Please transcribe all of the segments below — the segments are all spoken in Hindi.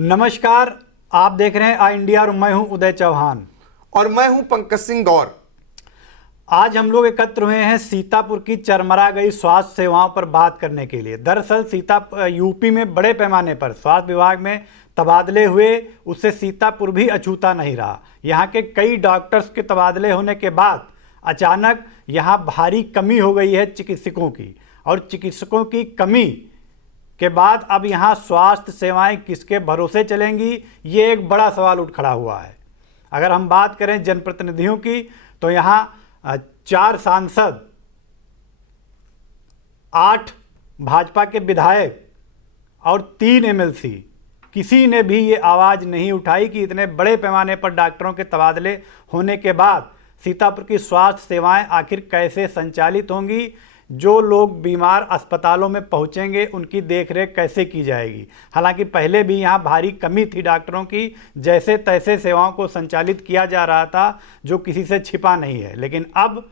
नमस्कार, आप देख रहे हैं आई इंडिया और मैं हूं उदय चौहान और मैं हूं पंकज सिंह गौर। आज हम लोग एकत्र हुए हैं सीतापुर की चरमरा गई स्वास्थ्य सेवाओं पर बात करने के लिए। दरअसल यूपी में बड़े पैमाने पर स्वास्थ्य विभाग में तबादले हुए, उससे सीतापुर भी अछूता नहीं रहा। यहाँ के कई डॉक्टर्स के तबादले होने के बाद अचानक यहाँ भारी कमी हो गई है चिकित्सकों की, और चिकित्सकों की कमी के बाद अब यहाँ स्वास्थ्य सेवाएं किसके भरोसे चलेंगी, ये एक बड़ा सवाल उठ खड़ा हुआ है। अगर हम बात करें जनप्रतिनिधियों की, तो यहाँ 4 सांसद, 8 भाजपा के विधायक और 3 एमएलसी, किसी ने भी ये आवाज़ नहीं उठाई कि इतने बड़े पैमाने पर डॉक्टरों के तबादले होने के बाद सीतापुर की स्वास्थ्य सेवाएं आखिर कैसे संचालित होंगी, जो लोग बीमार अस्पतालों में पहुंचेंगे उनकी देखरेख कैसे की जाएगी। हालांकि पहले भी यहां भारी कमी थी डॉक्टरों की, जैसे तैसे सेवाओं को संचालित किया जा रहा था, जो किसी से छिपा नहीं है। लेकिन अब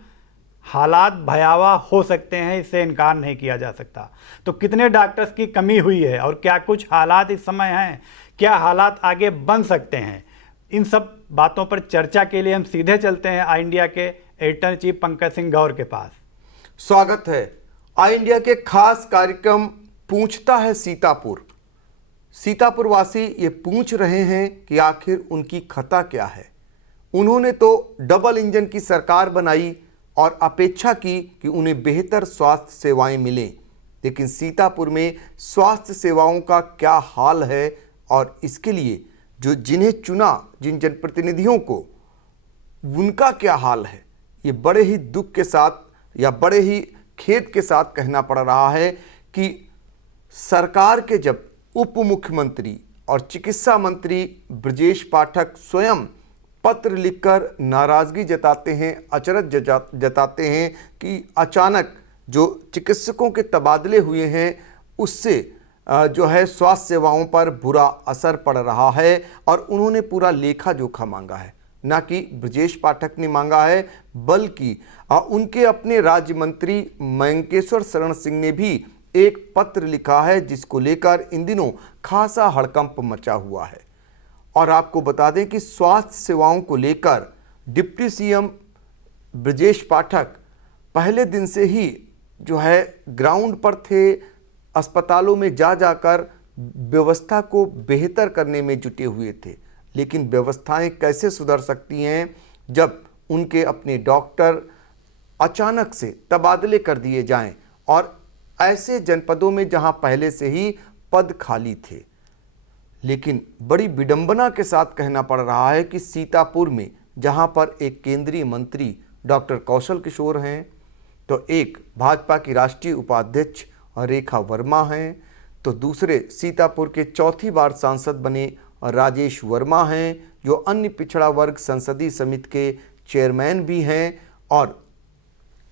हालात भयावह हो सकते हैं, इससे इनकार नहीं किया जा सकता। तो कितने डॉक्टर्स की कमी हुई है और क्या कुछ हालात इस समय हैं, क्या हालात आगे बन सकते हैं, इन सब बातों पर चर्चा के लिए हम सीधे चलते हैं आई इंडिया के editor in chief Pankaj Singh Gaur के पास। स्वागत है आई इंडिया के खास कार्यक्रम पूछता है सीतापुर। सीतापुर वासी ये पूछ रहे हैं कि आखिर उनकी खता क्या है। उन्होंने तो डबल इंजन की सरकार बनाई और अपेक्षा की कि उन्हें बेहतर स्वास्थ्य सेवाएं मिलें, लेकिन सीतापुर में स्वास्थ्य सेवाओं का क्या हाल है और इसके लिए जिन्हें चुना, जिन जनप्रतिनिधियों को, उनका क्या हाल है, ये बड़े ही दुख के साथ या बड़े ही खेद के साथ कहना पड़ रहा है कि सरकार के जब उप मुख्यमंत्री और चिकित्सा मंत्री ब्रजेश पाठक स्वयं पत्र लिखकर नाराज़गी जताते हैं, अचरज जताते हैं कि अचानक जो चिकित्सकों के तबादले हुए हैं उससे जो है स्वास्थ्य सेवाओं पर बुरा असर पड़ रहा है, और उन्होंने पूरा लेखा जोखा मांगा है। ना कि ब्रजेश पाठक ने मांगा है, बल्कि उनके अपने राज्य मंत्री मयंकेश्वर शरण सिंह ने भी एक पत्र लिखा है, जिसको लेकर इन दिनों खासा हड़कंप मचा हुआ है। और आपको बता दें कि स्वास्थ्य सेवाओं को लेकर डिप्टी सीएम ब्रजेश पाठक पहले दिन से ही जो है ग्राउंड पर थे, अस्पतालों में जाकर व्यवस्था को बेहतर करने में जुटे हुए थे। लेकिन व्यवस्थाएं कैसे सुधर सकती हैं जब उनके अपने डॉक्टर अचानक से तबादले कर दिए जाएं, और ऐसे जनपदों में जहां पहले से ही पद खाली थे। लेकिन बड़ी विडंबना के साथ कहना पड़ रहा है कि सीतापुर में जहां पर एक केंद्रीय मंत्री डॉक्टर कौशल किशोर हैं, तो एक भाजपा की राष्ट्रीय उपाध्यक्ष रेखा वर्मा हैं, तो दूसरे सीतापुर के 4थी बार सांसद बने राजेश वर्मा हैं, जो अन्य पिछड़ा वर्ग संसदीय समिति के चेयरमैन भी हैं, और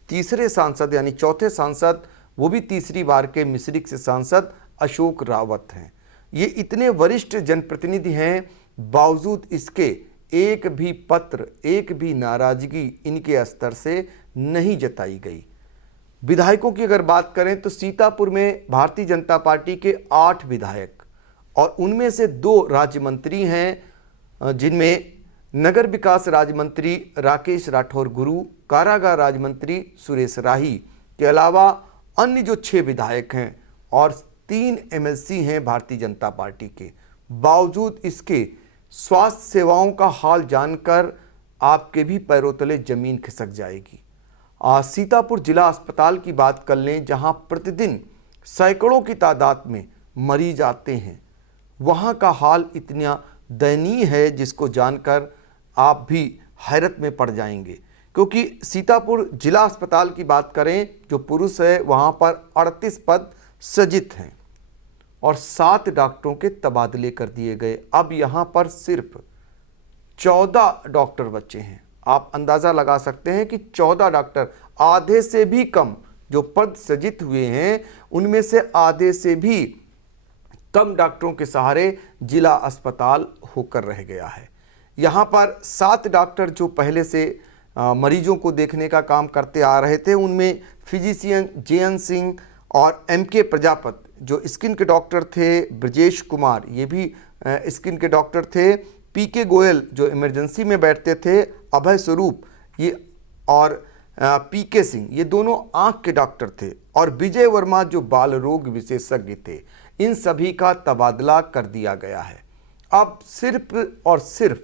तीसरे सांसद यानी चौथे सांसद, वो भी तीसरी बार के मिश्रिख से सांसद अशोक रावत हैं। ये इतने वरिष्ठ जनप्रतिनिधि हैं, बावजूद इसके एक भी पत्र, एक भी नाराजगी इनके स्तर से नहीं जताई गई। विधायकों की अगर बात करें तो सीतापुर में भारतीय जनता पार्टी के 8 विधायक, और उनमें से 2 राज्य मंत्री हैं, जिनमें नगर विकास राज्य मंत्री राकेश राठौर गुरु, कारागार राज्य मंत्री सुरेश राही के अलावा अन्य जो 6 विधायक हैं और 3 एमएलसी हैं भारतीय जनता पार्टी के। बावजूद इसके स्वास्थ्य सेवाओं का हाल जानकर आपके भी पैरों तले जमीन खिसक जाएगी। सीतापुर जिला अस्पताल की बात कर लें, जहां प्रतिदिन सैकड़ों की तादाद में मरीज आते हैं, वहां का हाल इतना दयनीय है जिसको जानकर आप भी हैरत में पड़ जाएंगे। क्योंकि सीतापुर जिला अस्पताल की बात करें, जो पुरुष है वहां पर 38 पद सृजित हैं और 7 डॉक्टरों के तबादले कर दिए गए। अब यहां पर सिर्फ 14 डॉक्टर बचे हैं। आप अंदाज़ा लगा सकते हैं कि 14 डॉक्टर, आधे से भी कम जो पद सृजित हुए हैं, उनमें से आधे से भी कम डॉक्टरों के सहारे जिला अस्पताल होकर रह गया है। यहाँ पर 7 डॉक्टर जो पहले से मरीजों को देखने का काम करते आ रहे थे, उनमें फिजिशियन JN सिंह और MK प्रजापति जो स्किन के डॉक्टर थे, ब्रजेश कुमार ये भी स्किन के डॉक्टर थे, PK गोयल जो इमरजेंसी में बैठते थे, अभय स्वरूप ये और PK सिंह ये दोनों आंख के डॉक्टर थे, और विजय वर्मा जो बाल रोग विशेषज्ञ थे। इन सभी का तबादला कर दिया गया है। अब सिर्फ और सिर्फ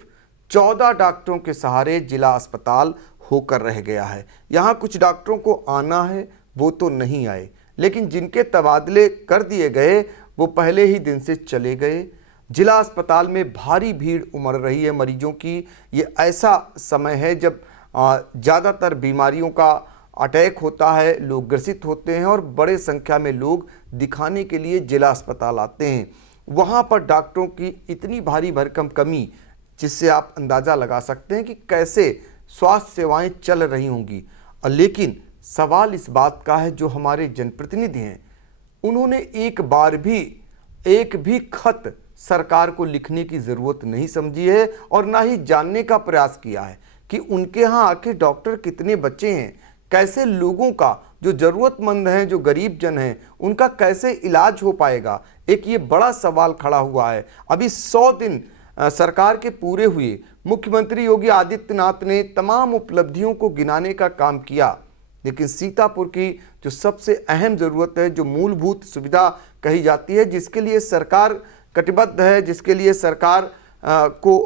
14 डॉक्टरों के सहारे जिला अस्पताल होकर रह गया है। यहाँ कुछ डॉक्टरों को आना है, वो तो नहीं आए, लेकिन जिनके तबादले कर दिए गए वो पहले ही दिन से चले गए। जिला अस्पताल में भारी भीड़ उमड़ रही है मरीजों की। ये ऐसा समय है जब ज़्यादातर बीमारियों का अटैक होता है, लोग ग्रसित होते हैं और बड़े संख्या में लोग दिखाने के लिए जिला अस्पताल आते हैं। वहाँ पर डॉक्टरों की इतनी भारी भरकम कमी, जिससे आप अंदाज़ा लगा सकते हैं कि कैसे स्वास्थ्य सेवाएं चल रही होंगी। लेकिन सवाल इस बात का है, जो हमारे जनप्रतिनिधि हैं उन्होंने एक भी खत सरकार को लिखने की ज़रूरत नहीं समझी है और ना ही जानने का प्रयास किया है कि उनके यहाँ आखिर डॉक्टर कितने बचे हैं, कैसे लोगों का जो ज़रूरतमंद हैं, जो गरीब जन हैं, उनका कैसे इलाज हो पाएगा। एक ये बड़ा सवाल खड़ा हुआ है। अभी 100 दिन सरकार के पूरे हुए। मुख्यमंत्री योगी आदित्यनाथ ने तमाम उपलब्धियों को गिनाने का काम किया, लेकिन सीतापुर की जो सबसे अहम ज़रूरत है, जो मूलभूत सुविधा कही जाती है, जिसके लिए सरकार कटिबद्ध है, जिसके लिए सरकार को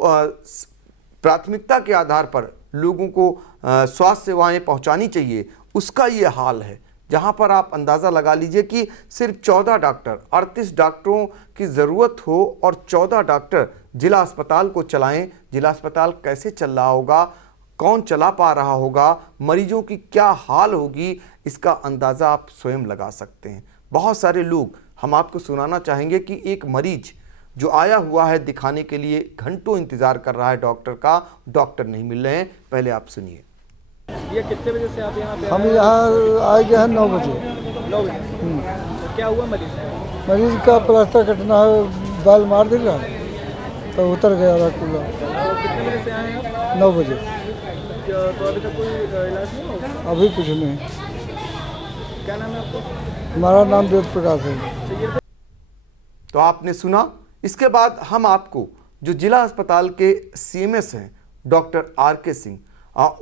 प्राथमिकता के आधार पर लोगों को स्वास्थ्य सेवाएं पहुंचानी चाहिए, उसका ये हाल है। जहां पर आप अंदाज़ा लगा लीजिए कि सिर्फ 14 डॉक्टर, 38 डॉक्टरों की ज़रूरत हो और 14 डॉक्टर जिला अस्पताल को चलाएं। जिला अस्पताल कैसे चल रहा होगा, कौन चला पा रहा होगा, मरीजों की क्या हाल होगी, इसका अंदाज़ा आप स्वयं लगा सकते हैं। बहुत सारे लोग, हम आपको सुनाना चाहेंगे कि एक मरीज जो आया हुआ है दिखाने के लिए, घंटों इंतज़ार कर रहा है डॉक्टर का, डॉक्टर नहीं मिल रहे हैं। पहले आप सुनिए। ये कितने बजे से आप यहाँ पे हम यहाँ आए गए हैं 9 बजे। 9 बजे। तो क्या हुआ मरीज का? मरीज का प्लास्टर कटना है, बाल मार देगा तो उतर गया था कूला। तो कितने बजे से आए हैं आप? 9 बजे। तो अभी तक कोई इलाज नहीं होगा? अभी कुछ नहीं। क्या नाम है आपको? हमारा नाम वेद प्रकाश है। तो आपने सुना। इसके बाद हम आपको जो जिला अस्पताल के CMS हैं डॉक्टर RK सिंह,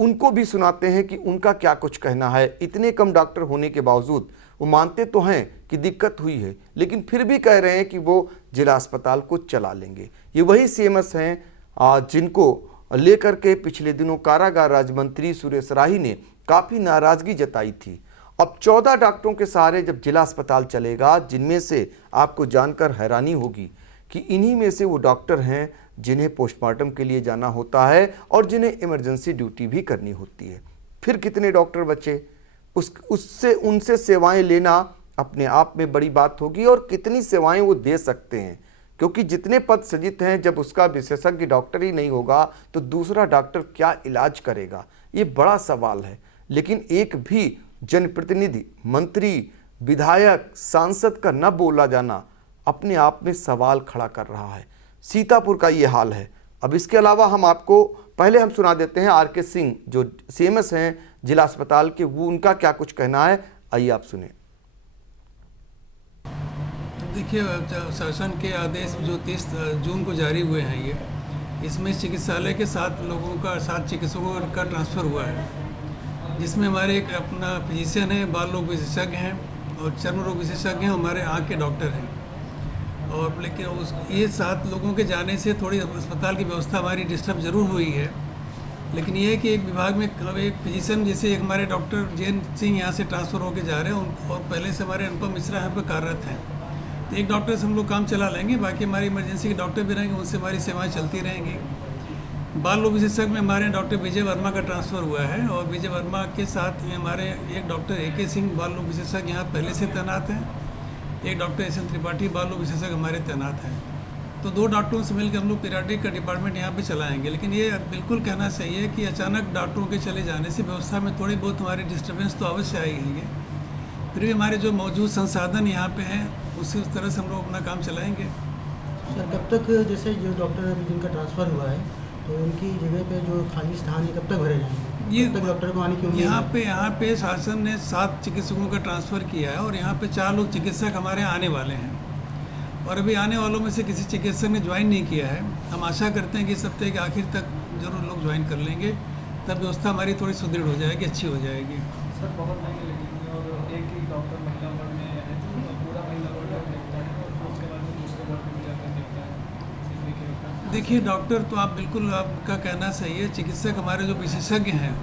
उनको भी सुनाते हैं कि उनका क्या कुछ कहना है। इतने कम डॉक्टर होने के बावजूद वो मानते तो हैं कि दिक्कत हुई है, लेकिन फिर भी कह रहे हैं कि वो जिला अस्पताल को चला लेंगे। ये वही CMS हैं जिनको लेकर के पिछले दिनों कारागार राज्य मंत्री सुरेश राही ने काफ़ी नाराज़गी जताई थी। अब 14 डॉक्टरों के सहारे जब जिला अस्पताल चलेगा, जिनमें से आपको जानकर हैरानी होगी कि इन्हीं में से वो डॉक्टर हैं जिन्हें पोस्टमार्टम के लिए जाना होता है और जिन्हें इमरजेंसी ड्यूटी भी करनी होती है। फिर कितने डॉक्टर बचे, उनसे सेवाएं लेना अपने आप में बड़ी बात होगी, और कितनी सेवाएं वो दे सकते हैं, क्योंकि जितने पद सृजित हैं, जब उसका विशेषज्ञ डॉक्टर ही नहीं होगा तो दूसरा डॉक्टर क्या इलाज करेगा, ये बड़ा सवाल है। लेकिन एक भी जनप्रतिनिधि, मंत्री, विधायक, सांसद का न बोला जाना अपने आप में सवाल खड़ा कर रहा है। सीतापुर का ये हाल है। अब इसके अलावा हम आपको पहले हम सुना देते हैं RK सिंह जो CMS हैं जिला अस्पताल के, वो उनका क्या कुछ कहना है, आइए आप सुने। देखिए, शासन के आदेश जो 30 जून को जारी हुए हैं, इसमें चिकित्सालय के 7 चिकित्सकों का ट्रांसफ़र हुआ है, जिसमें हमारे एक अपना फिजिशियन है, बाल रोग विशेषज्ञ हैं और चर्म रोग विशेषज्ञ हैं, हमारे आँख के डॉक्टर हैं। और लेकिन ये 7 लोगों के जाने से थोड़ी अस्पताल की व्यवस्था हमारी डिस्टर्ब ज़रूर हुई है। लेकिन ये है कि एक विभाग में एक फिजिशियन, जैसे एक हमारे डॉक्टर JN सिंह यहाँ से ट्रांसफ़र होकर जा रहे हैं, और पहले से हमारे अनुपम मिश्रा यहाँ पर कार्यरत हैं। तो एक डॉक्टर से हम लोग काम चला लेंगे, बाकी हमारी इमरजेंसी के डॉक्टर भी रहेंगे, उनसे हमारी सेवाएँ चलती रहेंगी। बाल रोग विशेषज्ञ में हमारे डॉक्टर विजय वर्मा का ट्रांसफ़र हुआ है, और विजय वर्मा के साथ में हमारे एक डॉक्टर AK सिंह बाल रोग विशेषज्ञ यहाँ पहले से तैनात हैं, एक डॉक्टर SN त्रिपाठी बाल रोग विशेषज्ञ हमारे तैनात हैं। तो 2 डॉक्टरों से मिलकर हम लोग पीडियाट्रिक का डिपार्टमेंट यहाँ पे चलाएंगे। लेकिन ये बिल्कुल कहना सही है कि अचानक डॉक्टरों के चले जाने से व्यवस्था में थोड़ी बहुत हमारी डिस्टर्बेंस तो अवश्य आई है। फिर भी हमारे जो मौजूद संसाधन यहाँ पे हैं उसी उस तरह से हम लोग अपना काम चलाएंगे। सर कब तक, जैसे जो डॉक्टर अभी जिनका ट्रांसफ़र हुआ है तो उनकी जगह पे जो खाली स्थान है कब तक भरे जाएंगे? ये कब तक डॉक्टर को आने की उम्मीद है? यहाँ पे शासन ने 7 चिकित्सकों का ट्रांसफ़र किया है और यहाँ पे 4 लोग चिकित्सक हमारे यहाँ आने वाले हैं और अभी आने वालों में से किसी चिकित्सक ने ज्वाइन नहीं किया है। हम आशा करते हैं कि इस हफ्ते के आखिर तक जरूर लोग ज्वाइन कर लेंगे, तब व्यवस्था हमारी थोड़ी सुदृढ़ हो जाएगी, अच्छी हो जाएगी। सर बहुत महंगे लगेंगे और एक ही डॉक्टर महिला वार्ड में है जो पूरा महिला वार्ड में देखता है और फिर उसके बाद में दूसरे वार्ड में जाकर देखता है। देखिए डॉक्टर तो आप बिल्कुल, आपका कहना सही है। चिकित्सक हमारे जो विशेषज्ञ हैं,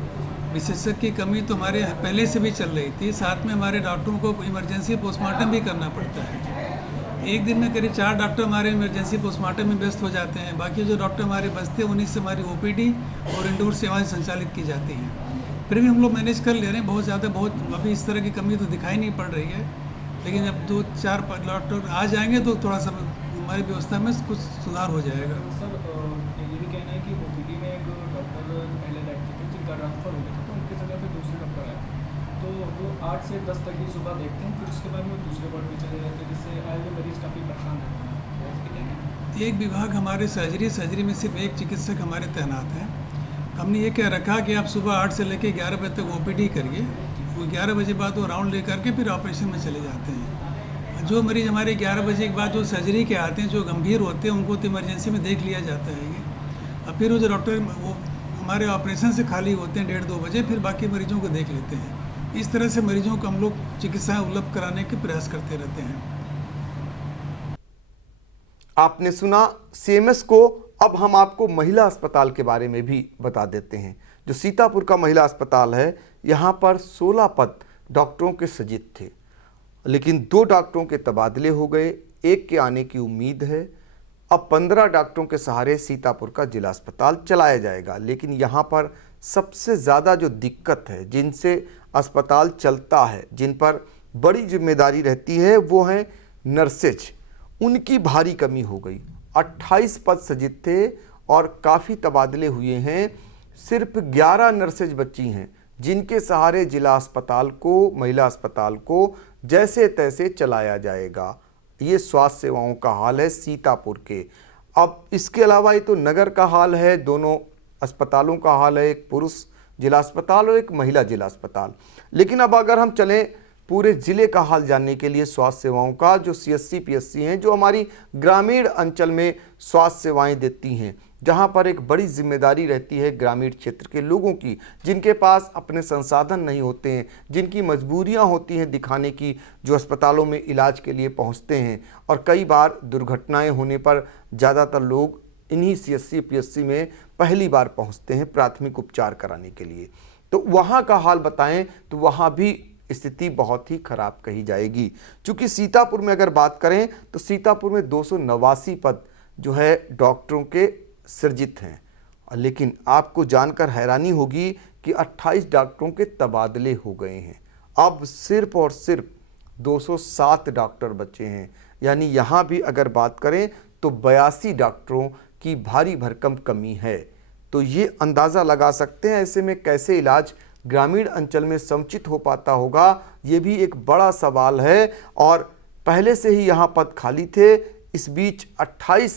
विशेषज्ञ की कमी तो हमारे पहले से भी चल रही थी। साथ में हमारे डॉक्टरों को इमरजेंसी पोस्टमार्टम भी करना पड़ता है। एक दिन में करीब 4 डॉक्टर हमारे इमरजेंसी पोस्टमार्टम में व्यस्त हो जाते हैं। बाकी जो डॉक्टर हमारे बचते हैं उन्हीं से हमारी OPD और इंडोर सेवाएं संचालित की जाती हैं। फिर भी हम लोग मैनेज कर ले रहे हैं, बहुत अभी इस तरह की कमी तो दिखाई नहीं पड़ रही है। लेकिन जब 2-4 डॉक्टर आ जाएंगे तो थोड़ा सा हमारी व्यवस्था में कुछ सुधार हो जाएगा। सर ये भी कहना है कि OPD में एक डॉक्टर पहले रहते थे जिनका ट्रांसफ़र हो गया था तो उनकी जगह पे दूसरे डॉक्टर आए तो वो 8 से 10 तक ही सुबह देखते हैं, फिर उसके बाद में दूसरे वार्ड में चले जाते हैं, जिससे आए हुए मरीज काफ़ी परेशान रहते हैं। एक विभाग हमारे सर्जरी में सिर्फ एक चिकित्सक हमारे तैनात हैं। हमने ये कह रखा कि आप सुबह 8 से लेकर 11 बजे तक OPD करिए, वो 11 बजे बाद वो राउंड ले करके फिर ऑपरेशन में चले जाते हैं। जो मरीज़ हमारे 11 बजे के बाद जो सर्जरी के आते हैं, जो गंभीर होते हैं, उनको तो इमरजेंसी में देख लिया जाता है ये। अब फिर वो जो डॉक्टर वो हमारे ऑपरेशन से खाली होते हैं 1:30-2 बजे, फिर बाकी मरीजों को देख लेते हैं। इस तरह से मरीजों को हम लोग चिकित्साएं उपलब्ध कराने के प्रयास करते रहते हैं। आपने सुना CMS को। अब हम आपको महिला अस्पताल के बारे में भी बता देते हैं। जो सीतापुर का महिला अस्पताल है, यहाँ पर 16 पद डॉक्टरों के सृजित थे, लेकिन 2 डॉक्टरों के तबादले हो गए, एक के आने की उम्मीद है। अब 15 डॉक्टरों के सहारे सीतापुर का जिला अस्पताल चलाया जाएगा। लेकिन यहाँ पर सबसे ज़्यादा जो दिक्कत है, जिनसे अस्पताल चलता है, जिन पर बड़ी जिम्मेदारी रहती है, वो हैं नर्सेज। उनकी भारी कमी हो गई। 28 पद सृजित थे और काफ़ी तबादले हुए हैं। सिर्फ 11 नर्सेज बची हैं जिनके सहारे जिला अस्पताल को, महिला अस्पताल को जैसे तैसे चलाया जाएगा। ये स्वास्थ्य सेवाओं का हाल है सीतापुर के। अब इसके अलावा ये तो नगर का हाल है, दोनों अस्पतालों का हाल है, एक पुरुष जिला अस्पताल और एक महिला जिला अस्पताल। लेकिन अब अगर हम चलें पूरे ज़िले का हाल जानने के लिए स्वास्थ्य सेवाओं का, जो CSC PSC हैं, जो हमारी ग्रामीण अंचल में स्वास्थ्य सेवाएं देती हैं, जहां पर एक बड़ी जिम्मेदारी रहती है ग्रामीण क्षेत्र के लोगों की, जिनके पास अपने संसाधन नहीं होते हैं, जिनकी मजबूरियां होती हैं दिखाने की, जो अस्पतालों में इलाज के लिए पहुंचते हैं। और कई बार दुर्घटनाएं होने पर ज़्यादातर लोग इन्हीं CSC PSC में पहली बार पहुंचते हैं प्राथमिक उपचार कराने के लिए। तो वहाँ का हाल बताएं तो वहाँ भी स्थिति बहुत ही खराब कही जाएगी। चूँकि सीतापुर में अगर बात करें तो सीतापुर में 289 पद जो है डॉक्टरों के सृजित हैं। लेकिन आपको जानकर हैरानी होगी कि 28 डॉक्टरों के तबादले हो गए हैं। अब सिर्फ और सिर्फ 207 डॉक्टर बचे हैं। यानी यहाँ भी अगर बात करें तो 82 डॉक्टरों की भारी भरकम कमी है। तो ये अंदाज़ा लगा सकते हैं ऐसे में कैसे इलाज ग्रामीण अंचल में समुचित हो पाता होगा, ये भी एक बड़ा सवाल है। और पहले से ही यहाँ पद खाली थे, इस बीच 28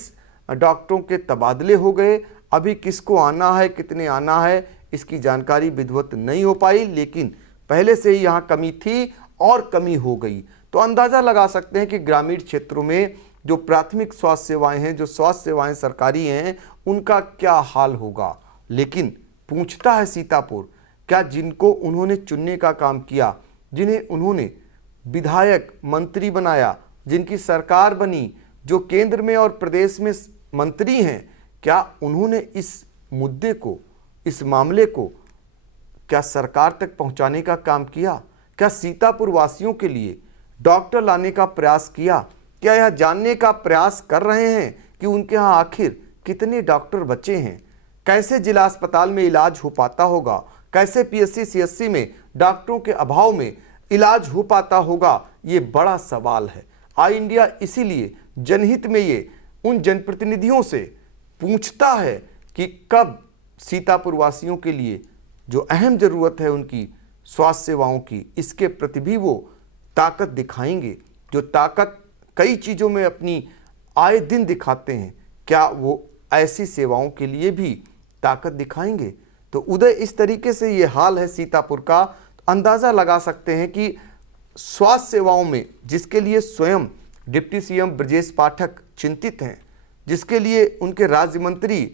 डॉक्टरों के तबादले हो गए। अभी किसको आना है, कितने आना है, इसकी जानकारी विधिवत नहीं हो पाई, लेकिन पहले से ही यहाँ कमी थी और कमी हो गई। तो अंदाज़ा लगा सकते हैं कि ग्रामीण क्षेत्रों में जो प्राथमिक स्वास्थ्य सेवाएं हैं, जो स्वास्थ्य सेवाएं सरकारी हैं, उनका क्या हाल होगा। लेकिन पूछता है सीतापुर, क्या जिनको उन्होंने चुनने का काम किया, जिन्हें उन्होंने विधायक मंत्री बनाया, जिनकी सरकार बनी, जो केंद्र में और प्रदेश में मंत्री हैं, क्या उन्होंने इस मुद्दे को, इस मामले को क्या सरकार तक पहुंचाने का काम किया? क्या सीतापुर वासियों के लिए डॉक्टर लाने का प्रयास किया? क्या यह जानने का प्रयास कर रहे हैं कि उनके यहाँ आखिर कितने डॉक्टर बचे हैं? कैसे जिला अस्पताल में इलाज हो पाता होगा? कैसे PSC CSC में डॉक्टरों के अभाव में इलाज हो पाता होगा? ये बड़ा सवाल है। आई इंडिया इसीलिए जनहित में ये उन जनप्रतिनिधियों से पूछता है कि कब सीतापुर वासियों के लिए जो अहम ज़रूरत है उनकी स्वास्थ्य सेवाओं की, इसके प्रति भी वो ताकत दिखाएंगे, जो ताकत कई चीज़ों में अपनी आए दिन दिखाते हैं, क्या वो ऐसी सेवाओं के लिए भी ताकत दिखाएंगे? तो उदय, इस तरीके से ये हाल है सीतापुर का, तो अंदाज़ा लगा सकते हैं कि स्वास्थ्य सेवाओं में जिसके लिए स्वयं डिप्टी सीएम ब्रजेश पाठक चिंतित हैं, जिसके लिए उनके राज्य मंत्री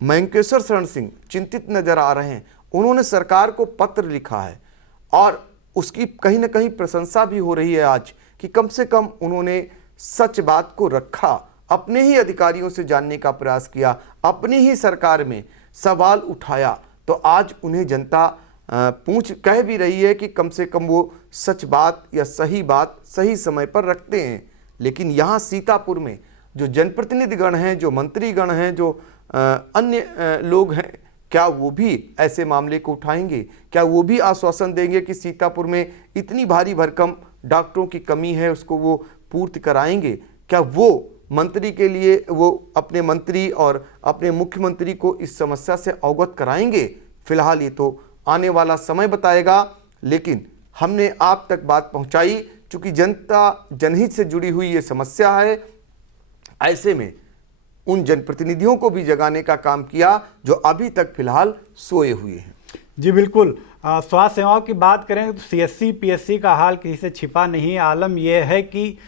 मयंकेश्वर शरण सिंह चिंतित नजर आ रहे हैं, उन्होंने सरकार को पत्र लिखा है और उसकी कहीं ना कहीं प्रशंसा भी हो रही है आज कि कम से कम उन्होंने सच बात को रखा, अपने ही अधिकारियों से जानने का प्रयास किया, अपनी ही सरकार में सवाल उठाया। तो आज उन्हें जनता कह भी रही है कि कम से कम वो सच बात या सही बात सही समय पर रखते हैं। लेकिन यहाँ सीतापुर में जो जनप्रतिनिधिगण हैं, जो मंत्रीगण हैं, जो अन्य लोग हैं, क्या वो भी ऐसे मामले को उठाएंगे? क्या वो भी आश्वासन देंगे कि सीतापुर में इतनी भारी भरकम डॉक्टरों की कमी है, उसको वो पूर्ति कराएंगे? क्या वो मंत्री के लिए वो अपने मंत्री और अपने मुख्यमंत्री को इस समस्या से अवगत कराएंगे? फिलहाल ये तो आने वाला समय बताएगा, लेकिन हमने आप तक बात पहुंचाई। चूंकि जनता जनहित से जुड़ी हुई ये समस्या है, ऐसे में उन जनप्रतिनिधियों को भी जगाने का काम किया जो अभी तक फिलहाल सोए हुए हैं। जी बिल्कुल। स्वास्थ्य सेवाओं की बात करें तो सीएससी पीएससी का हाल किसी से छिपा नहीं। आलम यह है कि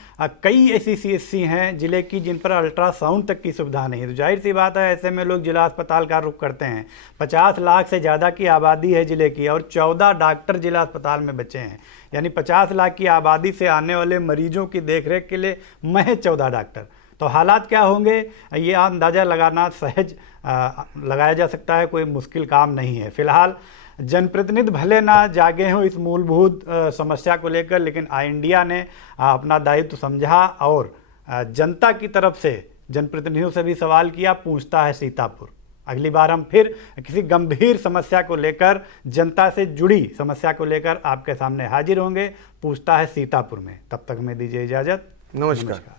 कई ऐसी सीएससी हैं जिले की जिन पर अल्ट्रासाउंड तक की सुविधा नहीं है। तो जाहिर सी बात है, ऐसे में लोग जिला अस्पताल का रुख करते हैं। 50 लाख से ज़्यादा की आबादी है जिले की और 14 डॉक्टर जिला अस्पताल में बचे हैं। यानी 50 लाख की आबादी से आने वाले मरीजों की देखरेख के लिए महज 14 डॉक्टर। तो हालात क्या होंगे ये अंदाज़ा लगाना सहज लगाया जा सकता है, कोई मुश्किल काम नहीं है। फिलहाल जनप्रतिनिधि भले ना जागे हों इस मूलभूत समस्या को लेकर, लेकिन आई इंडिया ने अपना दायित्व समझा और जनता की तरफ से जनप्रतिनिधियों से भी सवाल किया। पूछता है सीतापुर। अगली बार हम फिर किसी गंभीर समस्या को लेकर, जनता से जुड़ी समस्या को लेकर आपके सामने हाजिर होंगे। पूछता है सीतापुर में। तब तक हमें दीजिए इजाज़त। नमस्कार।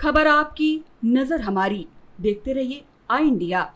खबर आपकी, नजर हमारी। देखते रहिए आई इंडिया।